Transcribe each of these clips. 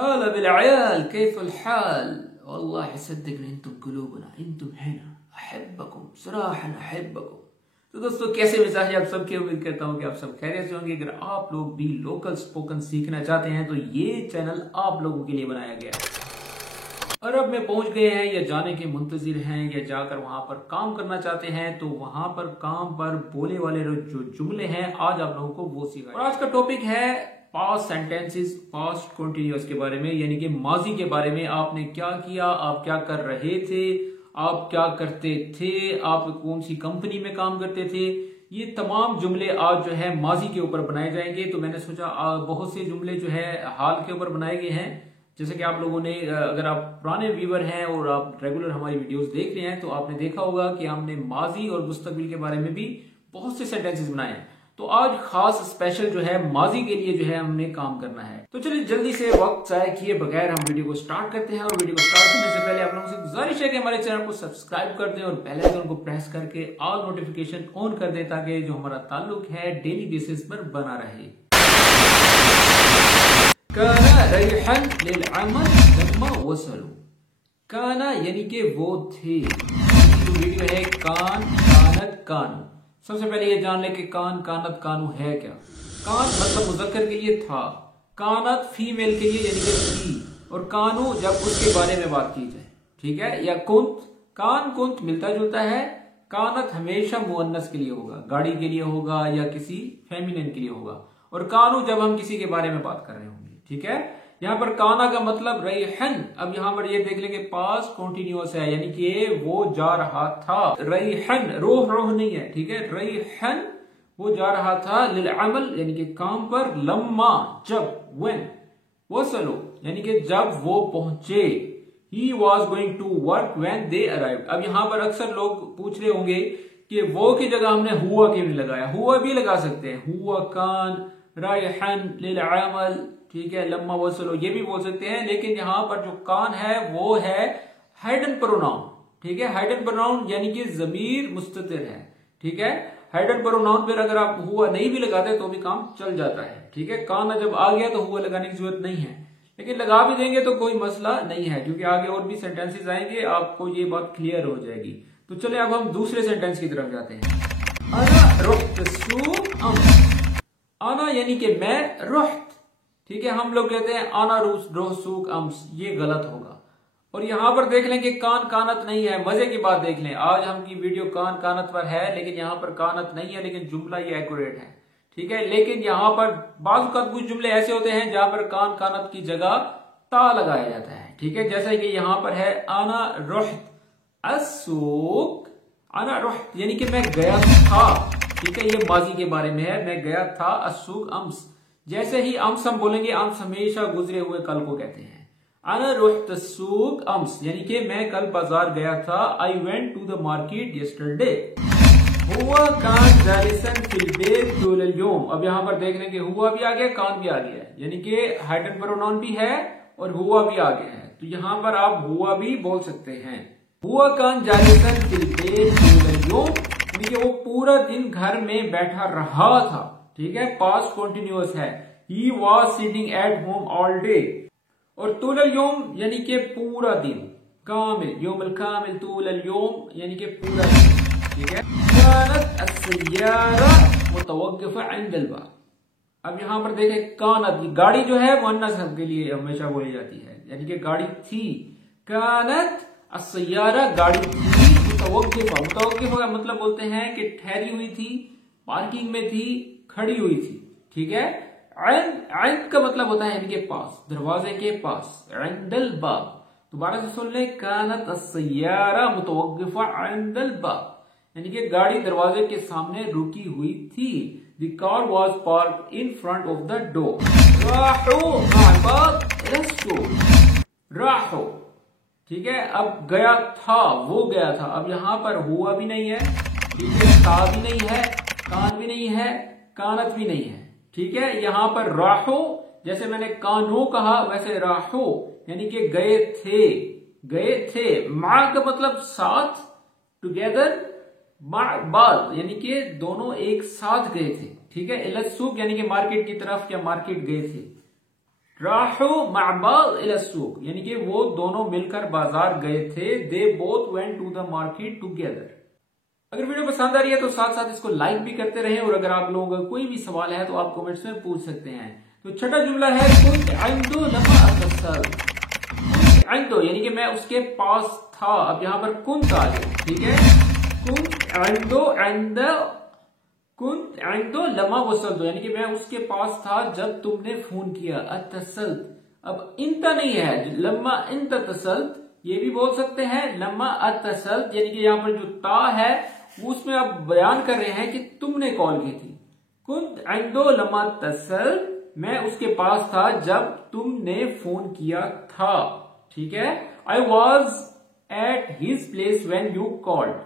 هلا بالعيال، كيف الحال؟ والله صدقني انتم قلوبنا، انتم هنا، احبكم صراحة احبكم. تو دوستو کیسے مزاج آپ سب کے؟ امید کرتا ہوں کہ آپ سب خیریت سے ہوں گے۔ اگر آپ لوگ بھی لوکل اسپوکن سیکھنا چاہتے ہیں تو یہ چینل آپ لوگوں کے لیے بنایا گیا ہے۔ عرب میں پہنچ گئے ہیں یا جانے کے منتظر ہیں یا جا کر وہاں پر کام کرنا چاہتے ہیں تو وہاں پر کام پر بولے والے جو جملے ہیں آج آپ لوگوں کو وہ سیکھا۔ اور آج کا ٹاپک ہے پاسٹ سینٹینسز، پاسٹ کنٹینیوس کے بارے میں، یعنی کہ ماضی کے بارے میں۔ آپ نے کیا کیا، آپ کیا کر رہے تھے، آپ کیا کرتے تھے، آپ کون سی کمپنی میں کام کرتے تھے، یہ تمام جملے آج جو ہے ماضی کے اوپر بنائے جائیں گے۔ تو میں نے سوچا بہت سے جملے جو ہے حال کے اوپر بنائے گئے ہیں، جیسے کہ آپ لوگوں نے، اگر آپ پرانے ویور ہیں اور آپ ریگولر ہماری ویڈیوز دیکھ رہے ہیں تو آپ نے دیکھا ہوگا کہ ہم نے ماضی اور مستقبل کے بارے میں بھی بہت سے سینٹینسز بنائے ہیں۔ تو آج خاص اسپیشل جو ہے ماضی کے لیے جو ہے ہم نے کام کرنا ہے۔ تو چلیے جلدی سے وقت ضائع کیے بغیر ہم ویڈیو کو سٹارٹ کرتے ہیں۔ اور ویڈیو کو سٹارٹ کرنے سے پہلے آپ لوگوں سے گزارش ہے کہ ہمارے چینل کو سبسکرائب کر دیں اور بیل آئیکن کو پریس کر کے آل نوٹیفیکیشن آن کر دیں تاکہ جو ہمارا تعلق ہے ڈیلی بیسس پر بنا رہے۔ کانا ریحا للعمل لما وصلوا۔ کانا یعنی کہ وہ تھے۔ جو ویڈیو ہے کان، کانت، کانو۔ سب سے پہلے یہ جان لیں کہ کان، کانت، کانو ہے کیا۔ کان مطلب مذکر کے لیے تھا، کانت فیمیل کے لیے یعنی کہ تھی، اور کانو جب اس کے بارے میں بات کی جائے، ٹھیک ہے، یا کنت۔ کان کنت ملتا جلتا ہے۔ کانت ہمیشہ مؤنث کے لیے ہوگا، گاڑی کے لیے ہوگا یا کسی فیمینن کے لیے ہوگا، اور کانو جب ہم کسی کے بارے میں بات کر رہے ہوں گے، ٹھیک ہے۔ یہاں پر کانا کا مطلب ریحن۔ اب یہاں پر یہ دیکھ لیں کہ پاسٹ کنٹینیوس ہے، یعنی کہ وہ جا رہا تھا۔ ریحن روح نہیں ہے، ٹھیک ہے۔ ریحن وہ جا رہا تھا، للعمل یعنی کہ کام پر، لما جب، when وصلوا یعنی کہ جب وہ پہنچے۔ He was going to work when they arrived۔ اب یہاں پر اکثر لوگ پوچھ رہے ہوں گے کہ وہ کی جگہ ہم نے ہوا کیوں نہیں لگایا۔ ہوا بھی لگا سکتے ہیں، ہوا کان ریحن للعمل، ٹھیک ہے، لما وصلوا یہ بھی بول سکتے ہیں، لیکن یہاں پر جو کان ہے وہ ہے ہائڈن پروناؤن، ٹھیک ہے۔ ہائڈن پروناؤن یعنی کہ ضمیر مستتر ہے، ٹھیک ہے۔ ہائڈن پروناؤن پر اگر آپ ہوا نہیں بھی لگاتے تو بھی کام چل جاتا ہے، ٹھیک ہے۔ کانا جب آ گیا تو ہوا لگانے کی ضرورت نہیں ہے، لیکن لگا بھی دیں گے تو کوئی مسئلہ نہیں ہے، کیونکہ آگے اور بھی سینٹینسز آئیں گے، آپ کو یہ بات کلیئر ہو جائے گی۔ تو چلے اب ہم دوسرے سینٹینس کی طرف جاتے ہیں۔ انا رحت السوق امس۔ انا یعنی کہ میں، رحت، ٹھیک ہے۔ ہم لوگ کہتے ہیں انا رحت السوق امس، یہ غلط ہوگا۔ اور یہاں پر دیکھ لیں کہ کان کانت نہیں ہے۔ مزے کی بات دیکھ لیں، آج ہم کی ویڈیو کان کانت پر ہے، لیکن یہاں پر کانت نہیں ہے، لیکن جملہ یہ ایکوریٹ ہے، ٹھیک ہے۔ لیکن یہاں پر بعض اوقات کچھ جملے ایسے ہوتے ہیں جہاں پر کان کانت کی جگہ تا لگایا جاتا ہے، ٹھیک ہے۔ جیسا کہ یہاں پر ہے انا رحت السوق، انا رحت یعنی کہ میں گیا تھا، ٹھیک ہے، یہ ماضی کے بارے میں ہے، میں گیا تھا، السوق امس۔ جیسے ہی امس ہم بولیں گے، امس ہمیشہ گزرے ہوئے کل کو کہتے ہیں۔ انا رحت السوق امس یعنی کہ میں کل بازار گیا تھا، I went to the market yesterday۔ ہوا کان جالسا فی البیت طول اليوم۔ اب یہاں پر دیکھ لیں کہ ہوا بھی آ گیا، کان بھی آ گیا ہے، یعنی کہ ہائڈن پروناؤن بھی ہے اور ہوا بھی آ گیا ہے، تو یہاں پر آپ ہوا بھی بول سکتے ہیں۔ ہوا کان جالسا فی البیت طول اليوم یعنی کہ وہ پورا دن گھر میں بیٹھا رہا تھا، ٹھیک ہے، پاسٹ کنٹینیوس ہے۔ He was sitting at home all day۔ اور طول اليوم یعنی کہ پورا دن، کامل، یوم الکامل، طول اليوم یعنی کہ پورا دن، ٹھیک ہے۔ کانت السیارہ متوقفہ عند الباب۔ اب یہاں پر دیکھیں کانت، گاڑی جو ہے مؤنث کے لیے ہمیشہ بولی جاتی ہے، یعنی کہ گاڑی تھی۔ کانت السیارہ گاڑی تھی، متوقفہ، متوقفہ کا مطلب بولتے ہیں کہ ٹھہری ہوئی تھی، پارکنگ میں تھی، کھڑی ہوئی تھی، ٹھیک ہے۔ عند کا مطلب ہوتا ہے یعنی کہ پاس، دروازے کے پاس، عند الباب۔ دوبارہ سے سن لیں، کانت السیارہ متوقفہ عند الباب یعنی کہ گاڑی دروازے کے سامنے رکی ہوئی تھی۔ The car was parked in front of the door۔ راحوا مع بعض الى السوق۔ راحوا، ٹھیک ہے۔ اب گیا تھا، وہ گیا تھا۔ اب یہاں پر ہوا بھی نہیں ہے، ٹھیک ہے، تا بھی نہیں ہے، کان بھی نہیں ہے، کانت بھی نہیں ہے، ٹھیک ہے۔ یہاں پر راحو، جیسے میں نے کانو کہا ویسے راحو یعنی کہ گئے تھے، گئے تھے۔ مع کا مطلب ساتھ، ٹوگیدر، مع بعض یعنی کہ دونوں ایک ساتھ گئے تھے، ٹھیک ہے۔ الى السوق یعنی کہ مارکیٹ کی طرف یا مارکیٹ گئے تھے۔ راحو مع بعض الى السوق یعنی کہ وہ دونوں مل کر بازار گئے تھے. they both went to the market together. اگر ویڈیو پسند آ رہی ہے تو ساتھ ساتھ اس کو لائک بھی کرتے رہیں اور اگر آپ لوگوں کا کوئی بھی سوال ہے تو آپ کمنٹس میں پوچھ سکتے ہیں. تو چھٹا جملہ ہے كنت عنده لما اتصلت. عنده یعنی کہ میں اس کے پاس تھا. اب یہاں پر كنت آ جائے, ٹھیک ہے. كنت عنده لما وصلت یعنی کہ میں اس کے پاس تھا جب تم نے فون کیا. اتصلت اب انت نہیں ہے, لما انت اتصلت یہ بھی بول سکتے ہیں. لما اتصلت یعنی کہ یہاں پر جو تا ہے اس میں آپ بیان کر رہے ہیں کہ تم نے کال کی تھی. كنت عنده لما اتصلت میں اس کے پاس تھا جب تم نے فون کیا تھا, ٹھیک ہے. I was at his place when you called.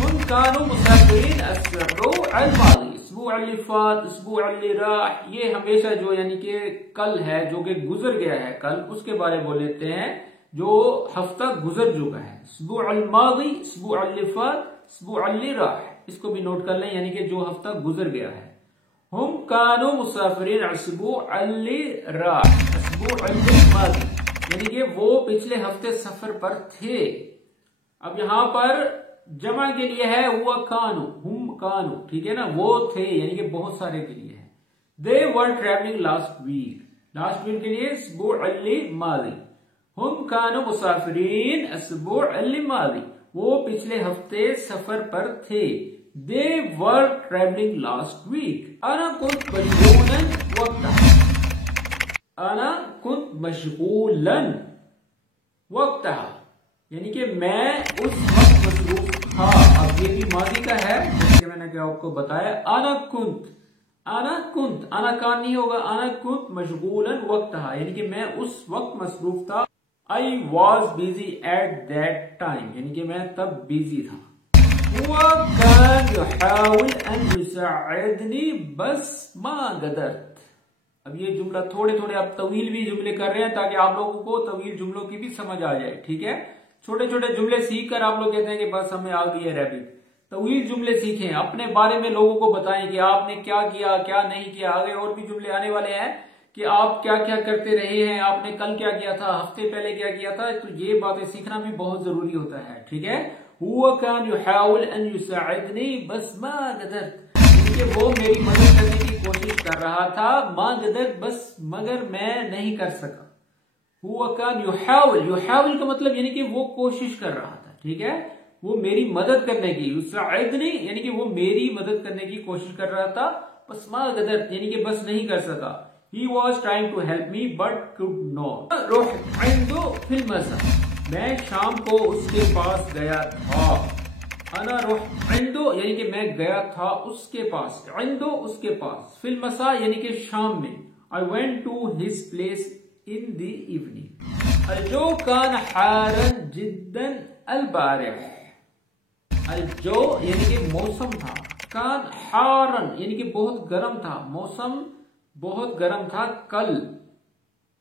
هم كانوا مسافرين الاسبوع الماضي. اسبوع اللي فات, اسبوع اللي راح, یہ ہمیشہ جو یعنی کہ کل ہے جو کہ گزر گیا ہے, کل اس کے بارے بول لیتے ہیں جو ہفتہ گزر چکا ہے. اسبوع الماضی, اسبوع اللي فات, اسبوع اللي راح, اس کو بھی نوٹ کر لیں یعنی کہ جو ہفتہ گزر گیا ہے. هم كانوا مسافرين الاسبوع اللي راح, اسبوع اللي ماضي یعنی کہ وہ پچھلے ہفتے سفر پر تھے. اب یہاں پر جمع کے لیے ہے وہ کانو, ہم کانو, ٹھیک ہے نا, وہ تھے یعنی کہ بہت سارے کے لیے ہے. they were traveling last week, last week کے لیے اسبوع الماضی. ہم کانو مسافرین اسبوع الماضی وہ پچھلے ہفتے سفر پر تھے. they were traveling last week. انا كنت مشغولا وقتها, انا كنت مشغولا وقتها یعنی کہ میں اس وقت مصروف تھا. اب یہ بھی ماضی کا ہے جیسے میں نے آپ کو بتایا. انا كنت انا کان نہیں ہوگا, انا كنت مشغولا وقتها یعنی کہ میں اس وقت مصروف تھا. I was busy at that time یعنی کہ میں تب بیزی تھا. هو كان يحاول ان يساعدني بس ما قدرت. اب یہ جملہ تھوڑے تھوڑے آپ طویل بھی جملے کر رہے ہیں تاکہ آپ لوگوں کو طویل جملوں کی بھی سمجھ آ جائے, ٹھیک ہے. چھوٹے چھوٹے جملے سیکھ کر آپ لوگ کہتے ہیں کہ بس ہمیں آ گئی ہے عربک. طویل جملے سیکھیں, اپنے بارے میں لوگوں کو بتائیں کہ آپ نے کیا کیا کیا نہیں کیا. آگے اور بھی جملے آنے والے ہیں کہ آپ کیا کیا کرتے رہے ہیں, آپ نے کل کیا کیا تھا, ہفتے پہلے کیا کیا تھا. تو یہ باتیں سیکھنا بھی بہت ضروری ہوتا ہے, ٹھیک ہے. هو كان يحاول ان يساعدني بس ما قدرت کہ وہ میری مدد کرنے کی کوشش کر رہا تھا. ما قدرت بس مگر میں نہیں کر سکا. هو كان يحاول کا مطلب یعنی کہ وہ کوشش کر رہا تھا, ٹھیک ہے. وہ میری مدد کرنے کی, يساعدني یعنی کہ وہ میری مدد کرنے کی کوشش کر رہا تھا. بس ما قدرت یعنی کہ بس نہیں کر سکا. He was trying to help me but could not. رحت عنده في المساء میں شام کو اس کے پاس گیا تھا. انا رحت عنده یعنی کہ میں گیا تھا اس کے پاس, عنده اس کے پاس. في المساء یعنی کہ شام میں. I went to his place in the evening. الجو كان حارا جدا البارح. الجو یعنی کہ موسم تھا. کان حارا یعنی کہ بہت گرم تھا, موسم بہت گرم تھا کل.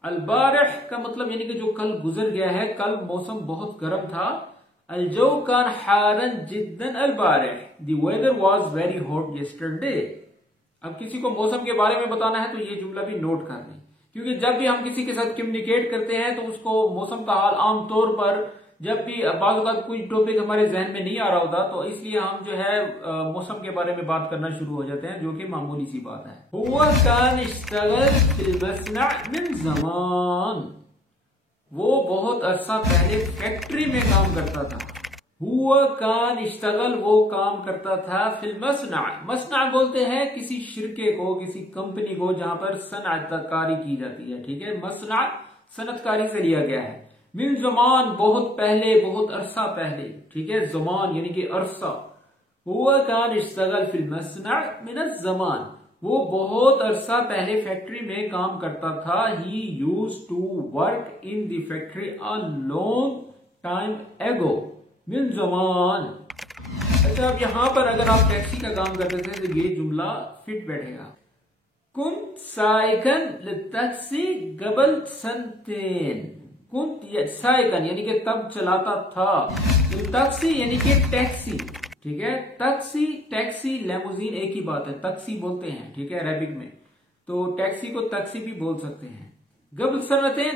البارح کا مطلب یعنی کہ جو کل گزر گیا ہے, کل موسم بہت گرم تھا. الجو كان حارا جدا البارح. The weather was very hot yesterday. اب کسی کو موسم کے بارے میں بتانا ہے تو یہ جملہ بھی نوٹ کر لیں, کیونکہ جب بھی ہم کسی کے ساتھ کمیونیکیٹ کرتے ہیں تو اس کو موسم کا حال عام طور پر جب بھی بعض اوقات کوئی ٹاپک ہمارے ذہن میں نہیں آ رہا ہوتا تو اس لیے ہم جو ہے موسم کے بارے میں بات کرنا شروع ہو جاتے ہیں, جو کہ معمولی سی بات ہے. هو كان يشتغل في المصنع من زمان. وہ بہت عرصہ پہلے فیکٹری میں کام کرتا تھا. هو كان يشتغل وہ کام کرتا تھا. في المصنع, مصنع بولتے ہیں کسی شرکے کو, کسی کمپنی کو جہاں پر صنعت کاری کی جاتی ہے, ٹھیک ہے. مصنع صنعت کاری سے لیا گیا ہے. من زمان بہت پہلے, بہت عرصہ پہلے, ٹھیک ہے. زمان یعنی کہ عرصہ. هو كان يشتغل في المصنع من الزمان وہ بہت عرصہ پہلے فیکٹری میں کام کرتا تھا. He used to work in the factory a long time ago. من زمان. اچھا اب یہاں پر اگر آپ ٹیکسی کا کام کرتے تھے تو یہ جملہ فٹ بیٹھے گا. كنت سائقا للتاکسی قبل سنتين. كنت سائقا یعنی کہ تب چلاتا تھا. للتاکسی یعنی کہ ٹیکسی, ٹھیک ہے. ٹیکسی لیموزین ایک ہی بات ہے, تاکسی بولتے ہیں, ٹھیک ہے عربک میں. تو ٹیکسی کو تاکسی بھی بول سکتے ہیں. قبل سنتين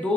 2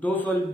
2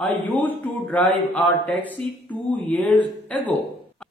I used to drive a taxi 2 years ago.